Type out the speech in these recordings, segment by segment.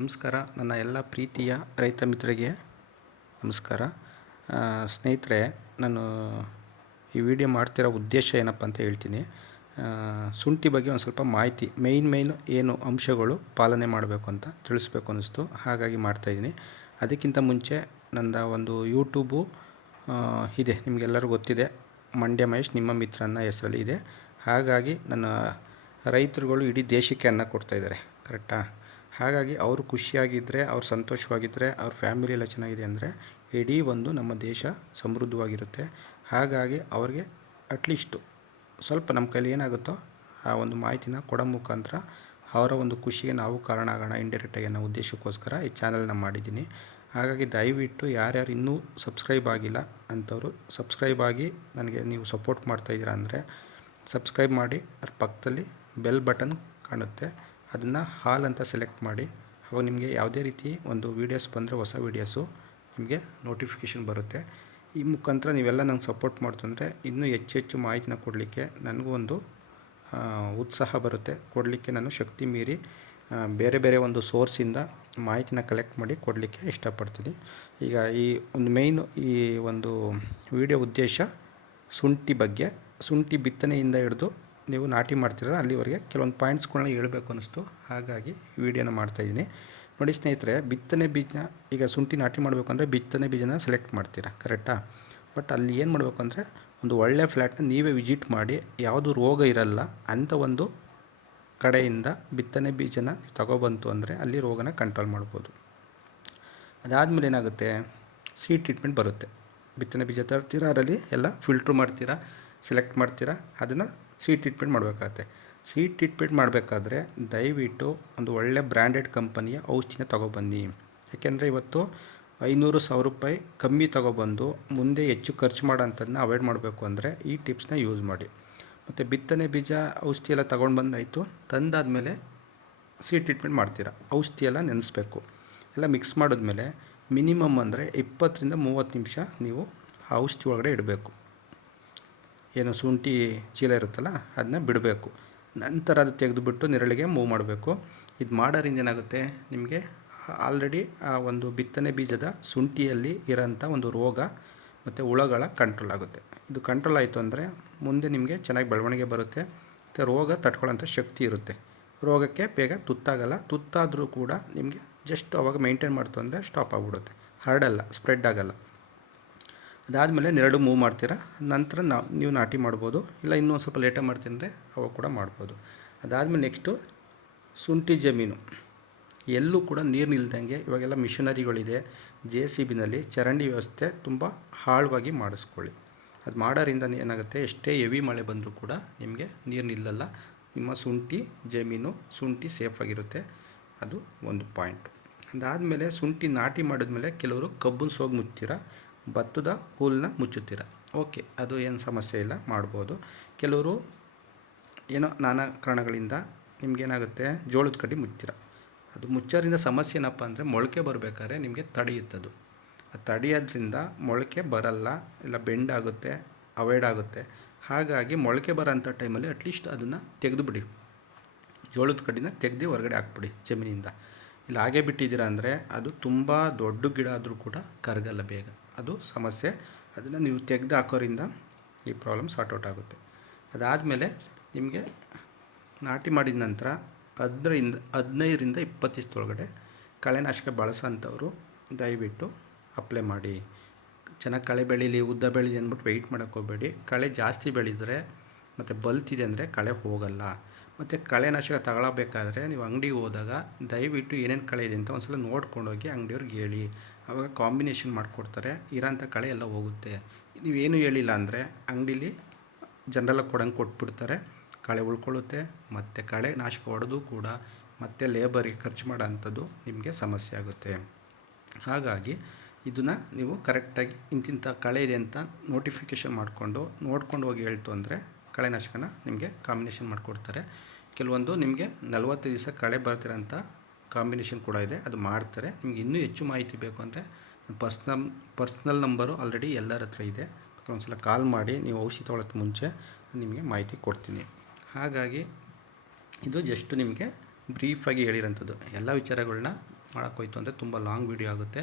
ನಮಸ್ಕಾರ. ನನ್ನ ಎಲ್ಲ ಪ್ರೀತಿಯ ರೈತ ಮಿತ್ರರಿಗೆ ನಮಸ್ಕಾರ. ಸ್ನೇಹಿತರೆ, ನಾನು ಈ ವಿಡಿಯೋ ಮಾಡ್ತಿರೋ ಉದ್ದೇಶ ಏನಪ್ಪ ಅಂತ ಹೇಳ್ತೀನಿ. ಶುಂಠಿ ಬಗ್ಗೆ ಒಂದು ಸ್ವಲ್ಪ ಮಾಹಿತಿ, ಮೇಯ್ನ್ ಏನು ಅಂಶಗಳು ಪಾಲನೆ ಮಾಡಬೇಕು ಅಂತ ತಿಳಿಸ್ಬೇಕು ಅನ್ನಿಸ್ತು, ಹಾಗಾಗಿ ಮಾಡ್ತಾಯಿದ್ದೀನಿ. ಅದಕ್ಕಿಂತ ಮುಂಚೆ ನನ್ನ ಒಂದು ಯೂಟ್ಯೂಬು ಇದೆ, ನಿಮಗೆಲ್ಲರಿಗೂ ಗೊತ್ತಿದೆ. ಮಂಡ್ಯ ಮಹೇಶ್ ನಿಮ್ಮ ಮಿತ್ರ ಅನ್ನೋ ಹೆಸರಲ್ಲಿ ಇದೆ. ಹಾಗಾಗಿ ನನ್ನ ರೈತರುಗಳು ಇಡೀ ದೇಶಕ್ಕೆ ಅನ್ನ ಕೊಡ್ತಾಯಿದ್ದಾರೆ, ಕರೆಕ್ಟಾ? ಹಾಗಾಗಿ ಅವರು ಖುಷಿಯಾಗಿದ್ದರೆ, ಅವ್ರು ಸಂತೋಷವಾಗಿದ್ದರೆ, ಅವ್ರ ಫ್ಯಾಮಿಲಿ ಎಲ್ಲ ಚೆನ್ನಾಗಿದೆ ಅಂದರೆ ಇಡೀ ಒಂದು ನಮ್ಮ ದೇಶ ಸಮೃದ್ಧವಾಗಿರುತ್ತೆ. ಹಾಗಾಗಿ ಅವ್ರಿಗೆ ಅಟ್ಲೀಸ್ಟು ಸ್ವಲ್ಪ ನಮ್ಮ ಕೈಲಿ ಏನಾಗುತ್ತೋ ಆ ಒಂದು ಮಾಹಿತಿನ ಕೊಡೋ ಮುಖಾಂತರ ಅವರ ಒಂದು ಖುಷಿಗೆ ನಾವು ಕಾರಣ ಆಗೋಣ ಇಂಡೈರೆಕ್ಟಾಗಿ ಅನ್ನೋ ಉದ್ದೇಶಕ್ಕೋಸ್ಕರ ಈ ಚಾನಲ್ನ ಮಾಡಿದ್ದೀನಿ. ಹಾಗಾಗಿ ದಯವಿಟ್ಟು ಯಾರ್ಯಾರು ಇನ್ನೂ ಸಬ್ಸ್ಕ್ರೈಬ್ ಆಗಿಲ್ಲ ಅಂಥವ್ರು ಸಬ್ಸ್ಕ್ರೈಬ್ ಆಗಿ ನನಗೆ ನೀವು ಸಪೋರ್ಟ್ ಮಾಡ್ತಾಯಿದ್ದೀರಾ ಅಂದರೆ ಸಬ್ಸ್ಕ್ರೈಬ್ ಮಾಡಿ. ಅದ್ರ ಪಕ್ಕದಲ್ಲಿ ಬೆಲ್ ಬಟನ್ ಕಾಣುತ್ತೆ, ಅದನ್ನು ಹಾಲ್ ಅಂತ ಸೆಲೆಕ್ಟ್ ಮಾಡಿ. ಅವಾಗ ನಿಮಗೆ ಯಾವುದೇ ರೀತಿ ಒಂದು ವೀಡಿಯೋಸ್ ಬಂದರೆ ಹೊಸ ವೀಡಿಯೋಸು ನಿಮಗೆ ನೋಟಿಫಿಕೇಷನ್ ಬರುತ್ತೆ. ಈ ಮುಖಾಂತರ ನೀವೆಲ್ಲ ನಂಗೆ ಸಪೋರ್ಟ್ ಮಾಡ್ತಂದರೆ ಇನ್ನೂ ಹೆಚ್ಚು ಮಾಹಿತಿನ ಕೊಡಲಿಕ್ಕೆ ನನಗೂ ಒಂದು ಉತ್ಸಾಹ ಬರುತ್ತೆ. ಕೊಡಲಿಕ್ಕೆ ನಾನು ಶಕ್ತಿ ಮೀರಿ ಬೇರೆ ಒಂದು ಸೋರ್ಸಿಂದ ಮಾಹಿತಿನ ಕಲೆಕ್ಟ್ ಮಾಡಿ ಕೊಡಲಿಕ್ಕೆ ಇಷ್ಟಪಡ್ತೀನಿ. ಈಗ ಈ ಒಂದು ಮೇಯ್ನು ಈ ಒಂದು ವಿಡಿಯೋ ಉದ್ದೇಶ ಶುಂಠಿ ಬಗ್ಗೆ. ಶುಂಠಿ ಬಿತ್ತನೆಯಿಂದ ಹಿಡಿದು ನೀವು ನಾಟಿ ಮಾಡ್ತೀರ ಅಲ್ಲಿವರೆಗೆ ಕೆಲವೊಂದು ಪಾಯಿಂಟ್ಸ್ಗಳನ್ನ ಹೇಳಬೇಕು ಅನ್ನಿಸ್ತು, ಹಾಗಾಗಿ ವಿಡಿಯೋನ ಮಾಡ್ತಾಯಿದ್ದೀನಿ. ನೋಡಿ ಸ್ನೇಹಿತರೆ, ಬಿತ್ತನೆ ಬೀಜ, ಈಗ ಶುಂಠಿ ನಾಟಿ ಮಾಡಬೇಕು ಅಂದರೆ ಬಿತ್ತನೆ ಬೀಜನ ಸೆಲೆಕ್ಟ್ ಮಾಡ್ತೀರಾ, ಕರೆಕ್ಟಾ? ಬಟ್ ಅಲ್ಲಿ ಏನು ಮಾಡಬೇಕು ಅಂದರೆ ಒಂದು ಒಳ್ಳೆಯ ಫ್ಲ್ಯಾಟ್ನ ನೀವೇ ವಿಸಿಟ್ ಮಾಡಿ, ಯಾವುದು ರೋಗ ಇರಲ್ಲ ಅಂಥ ಒಂದು ಕಡೆಯಿಂದ ಬಿತ್ತನೆ ಬೀಜನ ತಗೊಬಂತು ಅಂದರೆ ಅಲ್ಲಿ ರೋಗನ ಕಂಟ್ರೋಲ್ ಮಾಡ್ಬೋದು. ಅದಾದಮೇಲೆ ಏನಾಗುತ್ತೆ, ಸೀಡ್ ಟ್ರೀಟ್ಮೆಂಟ್ ಬರುತ್ತೆ. ಬಿತ್ತನೆ ಬೀಜ ತರ್ತೀರಾ, ಅದರಲ್ಲಿ ಎಲ್ಲ ಫಿಲ್ಟ್ರ್ ಮಾಡ್ತೀರಾ, ಸೆಲೆಕ್ಟ್ ಮಾಡ್ತೀರಾ, ಅದನ್ನು ಸೀಡ್ ಟ್ರೀಟ್ಮೆಂಟ್ ಮಾಡಬೇಕಾಗತ್ತೆ. ಸೀಡ್ ಟ್ರೀಟ್ಮೆಂಟ್ ಮಾಡಬೇಕಾದ್ರೆ ದಯವಿಟ್ಟು ಒಂದು ಒಳ್ಳೆ ಬ್ರ್ಯಾಂಡೆಡ್ ಕಂಪನಿಯ ಔಷಧಿನ ತೊಗೊಬನ್ನಿ. ಯಾಕೆಂದರೆ ಇವತ್ತು 500-1000 ರೂಪಾಯಿ ಕಮ್ಮಿ ತೊಗೊಬಂದು ಮುಂದೆ ಹೆಚ್ಚು ಖರ್ಚು ಮಾಡೋಂಥದ್ದನ್ನ ಅವಾಯ್ಡ್ ಮಾಡಬೇಕು ಅಂದರೆ ಈ ಟಿಪ್ಸ್ನ ಯೂಸ್ ಮಾಡಿ. ಮತ್ತು ಬಿತ್ತನೆ ಬೀಜ ಔಷಧಿ ಎಲ್ಲ ತೊಗೊಂಡು ಬಂದಾಯಿತು, ತಂದಾದಮೇಲೆ ಸೀಡ್ ಟ್ರೀಟ್ಮೆಂಟ್ ಮಾಡ್ತೀರಾ. ಔಷಧಿ ಎಲ್ಲ ನೆನೆಸ್ಬೇಕು. ಎಲ್ಲ ಮಿಕ್ಸ್ ಮಾಡಿದ್ಮೇಲೆ ಮಿನಿಮಮ್ ಅಂದರೆ 20-30 ನಿಮಿಷ ನೀವು ಆ ಔಷಧಿ ಒಳಗಡೆ ಇಡಬೇಕು. ಏನು ಶುಂಠಿ ಚೀಲ ಇರುತ್ತಲ್ಲ ಅದನ್ನ ಬಿಡಬೇಕು. ನಂತರ ಅದು ತೆಗೆದುಬಿಟ್ಟು ನೆರಳಿಗೆ ಮೂವ್ ಮಾಡಬೇಕು. ಇದು ಮಾಡೋದ್ರಿಂದ ಏನಾಗುತ್ತೆ, ನಿಮಗೆ ಆಲ್ರೆಡಿ ಆ ಒಂದು ಬಿತ್ತನೆ ಬೀಜದ ಶುಂಠಿಯಲ್ಲಿ ಇರೋಂಥ ಒಂದು ರೋಗ ಮತ್ತು ಹುಳಗಳ ಕಂಟ್ರೋಲ್ ಆಗುತ್ತೆ. ಇದು ಕಂಟ್ರೋಲ್ ಆಯಿತು ಅಂದರೆ ಮುಂದೆ ನಿಮಗೆ ಚೆನ್ನಾಗಿ ಬೆಳವಣಿಗೆ ಬರುತ್ತೆ ಮತ್ತು ರೋಗ ತಡ್ಕೊಳ್ಳೋಂಥ ಶಕ್ತಿ ಇರುತ್ತೆ. ರೋಗಕ್ಕೆ ಬೇಗ ತುತ್ತಾಗಲ್ಲ. ತುತ್ತಾದರೂ ಕೂಡ ನಿಮಗೆ ಜಸ್ಟ್ ಅವಾಗ ಮೇಂಟೈನ್ ಮಾಡ್ತು ಅಂದರೆ ಸ್ಟಾಪ್ ಆಗಿಬಿಡುತ್ತೆ, ಹರಡಲ್ಲ, ಸ್ಪ್ರೆಡ್ ಆಗೋಲ್ಲ. ಅದಾದಮೇಲೆ ನೆರಳು ಮೂವ್ ಮಾಡ್ತೀರಾ, ನಂತರ ನೀವು ನಾಟಿ ಮಾಡ್ಬೋದು. ಇಲ್ಲ ಇನ್ನೂ ಒಂದು ಸ್ವಲ್ಪ ಲೇಟಾಗಿ ಮಾಡ್ತೀನಿ ಅಂದರೆ ಅವಾಗ ಕೂಡ ಮಾಡ್ಬೋದು. ಅದಾದಮೇಲೆ ನೆಕ್ಸ್ಟು ಶುಂಠಿ ಜಮೀನು ಎಲ್ಲೂ ಕೂಡ ನೀರು ನಿಲ್ದಂಗೆ ಇವಾಗೆಲ್ಲ ಮಿಷನರಿಗಳಿದೆ. JCBನಲ್ಲಿ ಚರಂಡಿ ವ್ಯವಸ್ಥೆ ತುಂಬ ಆಳವಾಗಿ ಮಾಡಿಸ್ಕೊಳ್ಳಿ. ಅದು ಮಾಡೋದ್ರಿಂದ ಏನಾಗುತ್ತೆ, ಎಷ್ಟೇ ಹೆವಿ ಮಳೆ ಬಂದರೂ ಕೂಡ ನಿಮಗೆ ನೀರು ನಿಲ್ಲಲ್ಲ. ನಿಮ್ಮ ಶುಂಠಿ ಜಮೀನು ಶುಂಠಿ ಸೇಫಾಗಿರುತ್ತೆ. ಅದು ಒಂದು ಪಾಯಿಂಟು. ಅದಾದಮೇಲೆ ಶುಂಠಿ ನಾಟಿ ಮಾಡಿದ್ಮೇಲೆ ಕೆಲವರು ಕಬ್ಬನ್ನು ಸೋಗಿ ಮುಚ್ತೀರ, ಭತ್ತದ ಹುಲ್ಲನ್ನ ಮುಚ್ಚುತ್ತೀರ. ಓಕೆ, ಅದು ಏನು ಸಮಸ್ಯೆ ಇಲ್ಲ, ಮಾಡ್ಬೋದು. ಕೆಲವರು ಏನೋ ನಾನಾ ಕಾರಣಗಳಿಂದ ನಿಮಗೇನಾಗುತ್ತೆ, ಜೋಳದ ಕಡ್ಡಿ ಮುಚ್ತೀರ. ಅದು ಮುಚ್ಚೋದ್ರಿಂದ ಸಮಸ್ಯೆ ಏನಪ್ಪ ಅಂದರೆ ಮೊಳಕೆ ಬರಬೇಕಾದ್ರೆ ನಿಮಗೆ ತಡೆಯುತ್ತದು. ಅದು ತಡೆಯೋದ್ರಿಂದ ಮೊಳಕೆ ಬರಲ್ಲ, ಇಲ್ಲ ಬೆಂಡ್ ಆಗುತ್ತೆ, ಅವಾಯ್ಡ್ ಆಗುತ್ತೆ. ಹಾಗಾಗಿ ಮೊಳಕೆ ಬರೋಂಥ ಟೈಮಲ್ಲಿ ಅಟ್ಲೀಸ್ಟ್ ಅದನ್ನು ತೆಗೆದುಬಿಡಿ. ಜೋಳದ ಕಡ್ಡಿನ ತೆಗೆದು ಹೊರಗಡೆ ಹಾಕ್ಬಿಡಿ ಜಮೀನಿಂದ. ಇಲ್ಲ ಹಾಗೆ ಬಿಟ್ಟಿದ್ದೀರಾ ಅಂದರೆ ಅದು ತುಂಬ ದೊಡ್ಡ ಗಿಡ ಆದರೂ ಕೂಡ ಕರಗಲ್ಲ ಬೇಗ, ಅದು ಸಮಸ್ಯೆ. ಅದನ್ನು ನೀವು ತೆಗೆದು ಹಾಕೋದ್ರಿಂದ ಈ ಪ್ರಾಬ್ಲಮ್ ಸಾರ್ಟ್ ಔಟ್ ಆಗುತ್ತೆ. ಅದಾದಮೇಲೆ ನಿಮಗೆ ನಾಟಿ ಮಾಡಿದ ನಂತರ 15-20 ದಿವಸದೊಳಗಡೆ ಕಳೆನಾಶಕ ಬಳಸೋಂಥವ್ರು ದಯವಿಟ್ಟು ಅಪ್ಲೈ ಮಾಡಿ. ಚೆನ್ನಾಗಿ ಕಳೆ ಬೆಳೀಲಿ, ಉದ್ದ ಬೆಳೀಲಿ ಅಂದ್ಬಿಟ್ಟು ವೆಯ್ಟ್ ಮಾಡೋಕ್ಕೆ ಹೋಗಬೇಡಿ. ಕಳೆ ಜಾಸ್ತಿ ಬೆಳೆದರೆ ಮತ್ತು ಬಲ್ತಿದೆ ಅಂದರೆ ಕಳೆ ಹೋಗಲ್ಲ. ಮತ್ತು ಕಳೆನಾಶಕ ತಗೊಳ್ಳಬೇಕಾದ್ರೆ ನೀವು ಅಂಗಡಿಗೆ ಹೋದಾಗ ದಯವಿಟ್ಟು ಏನೇನು ಕಳೆ ಇದೆ ಅಂತ ಒಂದು ಸಲ ನೋಡ್ಕೊಂಡೋಗಿ ಅಂಗಡಿಯವ್ರಿಗೆ ಹೇಳಿ. ಆವಾಗ ಕಾಂಬಿನೇಷನ್ ಮಾಡಿಕೊಡ್ತಾರೆ, ಇರೋಂಥ ಕಳೆ ಎಲ್ಲ ಹೋಗುತ್ತೆ. ನೀವೇನು ಹೇಳಿಲ್ಲ ಅಂದರೆ ಅಂಗಡೀಲಿ ಜನರಲ್ಲಾಗಿ ಕೊಡಂಗೆ ಕೊಟ್ಬಿಡ್ತಾರೆ, ಕಳೆ ಉಳ್ಕೊಳ್ಳುತ್ತೆ. ಮತ್ತು ಕಳೆ ನಾಶಕ ಹೊಡೆದು ಕೂಡ ಮತ್ತೆ ಲೇಬರಿಗೆ ಖರ್ಚು ಮಾಡೋ ಅಂಥದ್ದು ನಿಮಗೆ ಸಮಸ್ಯೆ ಆಗುತ್ತೆ. ಹಾಗಾಗಿ ಇದನ್ನು ನೀವು ಕರೆಕ್ಟಾಗಿ ಇಂತಿಂಥ ಕಳೆ ಇದೆ ಅಂತ ನೋಟಿಫಿಕೇಷನ್ ನೋಡ್ಕೊಂಡು ಹೋಗಿ ಹೇಳ್ತು ಅಂದರೆ ಕಳೆನಾಶಕನ ನಿಮಗೆ ಕಾಂಬಿನೇಷನ್ ಮಾಡಿಕೊಡ್ತಾರೆ. ಕೆಲವೊಂದು ನಿಮಗೆ 40 ದಿವಸ ಕಳೆ ಬರ್ತಿರೋಂಥ ಕಾಂಬಿನೇಷನ್ ಕೂಡ ಇದೆ, ಅದು ಮಾಡ್ತಾರೆ. ನಿಮ್ಗೆ ಇನ್ನೂ ಹೆಚ್ಚು ಮಾಹಿತಿ ಬೇಕು ಅಂದರೆ ಪರ್ಸ್ನಲ್ ನಂಬರು ಆಲ್ರೆಡಿ ಎಲ್ಲರ ಹತ್ರ ಇದೆ. ಒಂದು ಸಲ ಕಾಲ್ ಮಾಡಿ, ನೀವು ಔಷಧಿ ತೊಗೊಳೋಕ್ಕೆ ಮುಂಚೆ ನಿಮಗೆ ಮಾಹಿತಿ ಕೊಡ್ತೀನಿ. ಹಾಗಾಗಿ ಇದು ಜಸ್ಟ್ ನಿಮಗೆ ಬ್ರೀಫಾಗಿ ಹೇಳಿರೋಂಥದ್ದು. ಎಲ್ಲ ವಿಚಾರಗಳನ್ನ ಮಾಡೋಕ್ಕೋಯ್ತು ಅಂದರೆ ತುಂಬ ಲಾಂಗ್ ವೀಡಿಯೋ ಆಗುತ್ತೆ.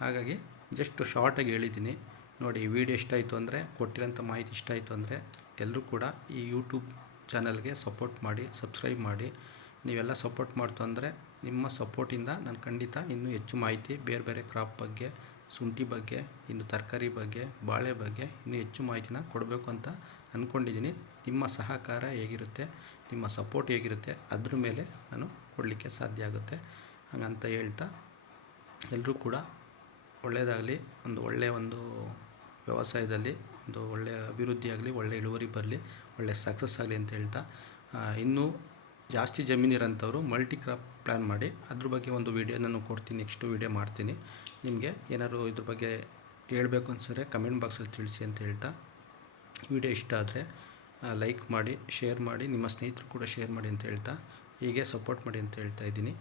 ಹಾಗಾಗಿ ಜಸ್ಟ್ ಶಾರ್ಟಾಗಿ ಹೇಳಿದ್ದೀನಿ. ನೋಡಿ, ಈ ವಿಡಿಯೋ ಇಷ್ಟ ಆಯಿತು ಅಂದರೆ, ಕೊಟ್ಟಿರೋಂಥ ಮಾಹಿತಿ ಇಷ್ಟ ಆಯಿತು ಅಂದರೆ ಎಲ್ಲರೂ ಕೂಡ ಈ ಯೂಟ್ಯೂಬ್ ಚಾನಲ್ಗೆ ಸಪೋರ್ಟ್ ಮಾಡಿ, ಸಬ್ಸ್ಕ್ರೈಬ್ ಮಾಡಿ. ನೀವೆಲ್ಲ ಸಪೋರ್ಟ್ ಮಾಡ್ತು ಅಂದರೆ ನಿಮ್ಮ ಸಪೋರ್ಟಿಂದ ನಾನು ಖಂಡಿತ ಇನ್ನೂ ಹೆಚ್ಚು ಮಾಹಿತಿ ಬೇರೆ ಬೇರೆ ಕ್ರಾಪ್ ಬಗ್ಗೆ, ಶುಂಠಿ ಬಗ್ಗೆ, ಇನ್ನು ತರಕಾರಿ ಬಗ್ಗೆ, ಬಾಳೆ ಬಗ್ಗೆ ಇನ್ನೂ ಹೆಚ್ಚು ಮಾಹಿತಿನ ಕೊಡಬೇಕು ಅಂತ ಅಂದ್ಕೊಂಡಿದ್ದೀನಿ. ನಿಮ್ಮ ಸಹಕಾರ ಹೇಗಿರುತ್ತೆ, ನಿಮ್ಮ ಸಪೋರ್ಟ್ ಹೇಗಿರುತ್ತೆ, ಅದ್ರ ಮೇಲೆ ನಾನು ಕೊಡಲಿಕ್ಕೆ ಸಾಧ್ಯ ಆಗುತ್ತೆ. ಹಾಗಂತ ಹೇಳ್ತಾ ಎಲ್ಲರೂ ಕೂಡ ಒಳ್ಳೆಯದಾಗಲಿ, ಒಂದು ವ್ಯವಸಾಯದಲ್ಲಿ ಒಂದು ಒಳ್ಳೆಯ ಅಭಿವೃದ್ಧಿ ಆಗಲಿ, ಒಳ್ಳೆಯ ಇಳುವರಿ ಬರಲಿ, ಒಳ್ಳೆಯ ಸಕ್ಸಸ್ ಆಗಲಿ ಅಂತ ಹೇಳ್ತಾ, ಇನ್ನೂ ಜಾಸ್ತಿ ಜಮೀನಿರೋಂಥವ್ರು ಮಲ್ಟಿ ಕ್ರಾಪ್ ಪ್ಲ್ಯಾನ್ ಮಾಡಿ. ಅದ್ರ ಬಗ್ಗೆ ಒಂದು ವೀಡಿಯೋ ನಾನು ಕೊಡ್ತೀನಿ, ನೆಕ್ಸ್ಟ್ ವೀಡಿಯೋ ಮಾಡ್ತೀನಿ. ನಿಮಗೆ ಏನಾದ್ರು ಇದ್ರ ಬಗ್ಗೆ ಹೇಳಬೇಕು ಅನ್ಸಿದ್ರೆ ಕಮೆಂಟ್ ಬಾಕ್ಸಲ್ಲಿ ತಿಳಿಸಿ ಅಂತ ಹೇಳ್ತಾ, ವಿಡಿಯೋ ಇಷ್ಟ ಆದರೆ ಲೈಕ್ ಮಾಡಿ, ಶೇರ್ ಮಾಡಿ, ನಿಮ್ಮ ಸ್ನೇಹಿತರು ಕೂಡ ಶೇರ್ ಮಾಡಿ ಅಂತ ಹೇಳ್ತಾ, ಹೀಗೆ ಸಪೋರ್ಟ್ ಮಾಡಿ ಅಂತ ಹೇಳ್ತಾ ಇದ್ದೀನಿ.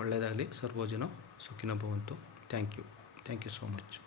ಒಳ್ಳೆಯದಾಗಲಿ. ಸರ್ವಜನೋ ಸುಖಿನೋ ಭವಂತು. Thank you so much.